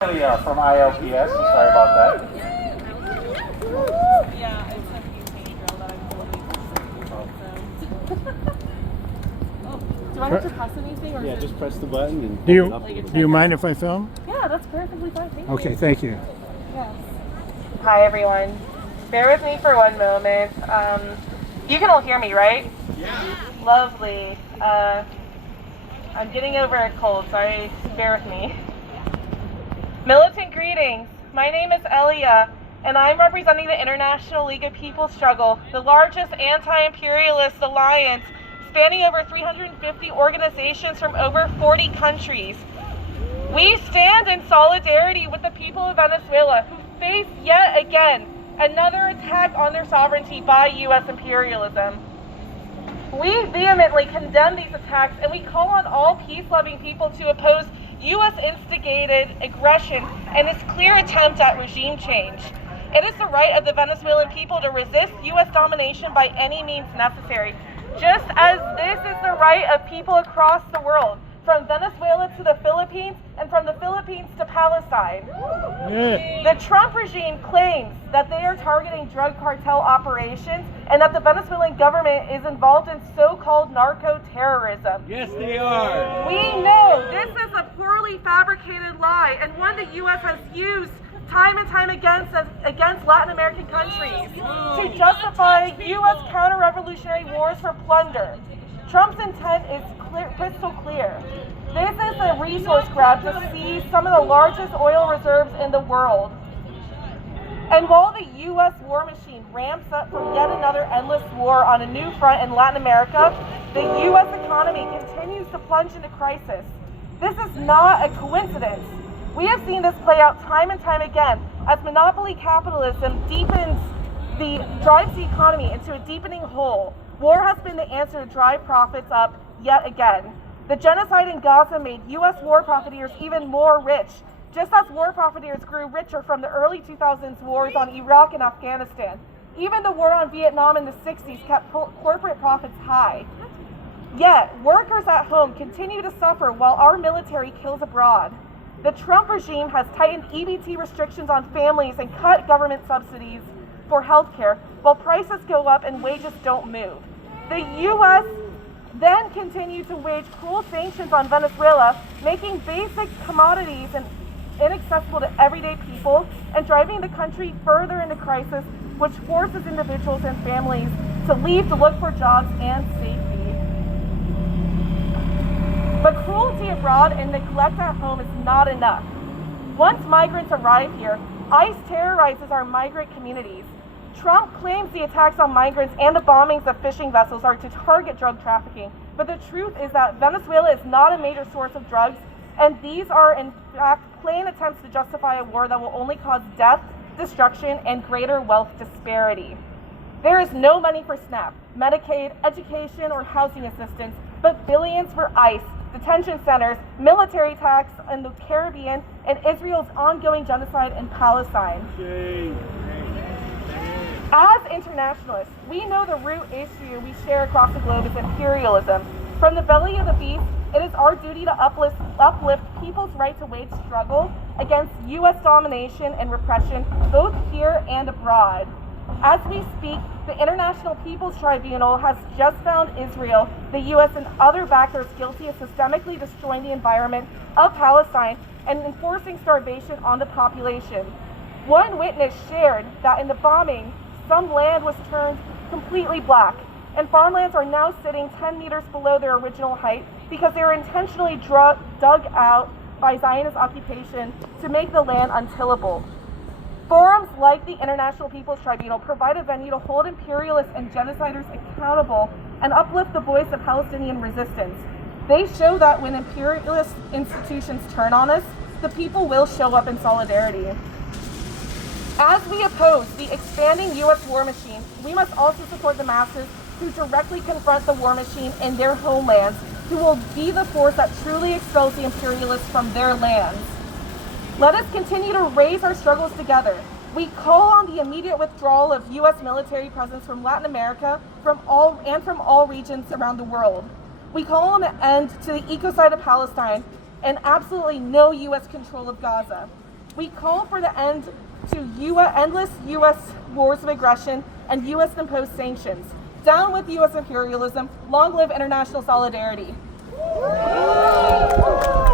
From ILPS, sorry about that. Yeah, it's a butane drill that I'm holding. Do I have to press anything? Or Yeah, is it... just press the button and Do hold it up. you mind if I film? Yeah, that's perfectly fine. Thank you. Okay, thank you. Yes. Hi, everyone. Bear with me for one moment. You can all hear me, right? Yeah. Lovely. I'm getting over a cold, so bear with me. Militant greetings. My name is Elia, and I'm representing the International League of People's Struggle, the largest anti-imperialist alliance spanning over 350 organizations from over 40 countries. We stand in solidarity with the people of Venezuela who face yet again another attack on their sovereignty by U.S. imperialism. We vehemently condemn these attacks, and we call on all peace-loving people to oppose U.S.-instigated aggression and its clear attempt at regime change. It is the right of the Venezuelan people to resist U.S. domination by any means necessary, just as this is the right of people across the world, from Venezuela to the Philippines and from the Philippines to Palestine. The Trump regime claims that they are targeting drug cartel operations and that the Venezuelan government is involved in so-called narco-terrorism. Yes, they are. We know this is a poorly fabricated lie, and one the U.S. has used time and time against Latin American countries to justify U.S. counter-revolutionary wars for plunder. Trump's intent is crystal clear. This is a resource grab to seize some of the largest oil reserves in the world. And while the U.S. war machine ramps up for yet another endless war on a new front in Latin America, the U.S. economy continues to plunge into crisis. This is not a coincidence. We have seen this play out time and time again as monopoly capitalism drives the economy into a deepening hole. War has been the answer to drive profits up yet again. The genocide in Gaza made U.S. war profiteers even more rich, just as war profiteers grew richer from the early 2000s wars on Iraq and Afghanistan. Even the war on Vietnam in the 60s kept corporate profits high. Yet, workers at home continue to suffer while our military kills abroad. The Trump regime has tightened EBT restrictions on families and cut government subsidies for healthcare, while prices go up and wages don't move. The U.S. then continued to wage cruel sanctions on Venezuela, making basic commodities inaccessible to everyday people and driving the country further into crisis, which forces individuals and families to leave to look for jobs and safety. But cruelty abroad and neglect at home is not enough. Once migrants arrive here, ICE terrorizes our migrant communities. Trump claims the attacks on migrants and the bombings of fishing vessels are to target drug trafficking, but the truth is that Venezuela is not a major source of drugs, and these are in fact plain attempts to justify a war that will only cause death, destruction, and greater wealth disparity. There is no money for SNAP, Medicaid, education, or housing assistance, but billions for ICE, detention centers, military attacks in the Caribbean, and Israel's ongoing genocide in Palestine. As internationalists, we know the root issue we share across the globe is imperialism. From the belly of the beast, it is our duty to uplift people's right to wage struggle against U.S. domination and repression, both here and abroad. As we speak, the International People's Tribunal has just found Israel, the U.S., and other backers guilty of systemically destroying the environment of Palestine and enforcing starvation on the population. One witness shared that in the bombing, some land was turned completely black, and farmlands are now sitting 10 meters below their original height because they were intentionally dug out by Zionist occupation to make the land untillable. Forums like the International People's Tribunal provide a venue to hold imperialists and genociders accountable and uplift the voice of Palestinian resistance. They show that when imperialist institutions turn on us, the people will show up in solidarity. As we oppose the expanding U.S. war machine, we must also support the masses who directly confront the war machine in their homelands, who will be the force that truly expels the imperialists from their lands. Let us continue to raise our struggles together. We call on the immediate withdrawal of U.S. military presence from Latin America from all regions around the world. We call on an end to the ecocide of Palestine and absolutely no U.S. control of Gaza. We call for the end to endless U.S. wars of aggression and U.S.-imposed sanctions. Down with U.S. imperialism. Long live international solidarity.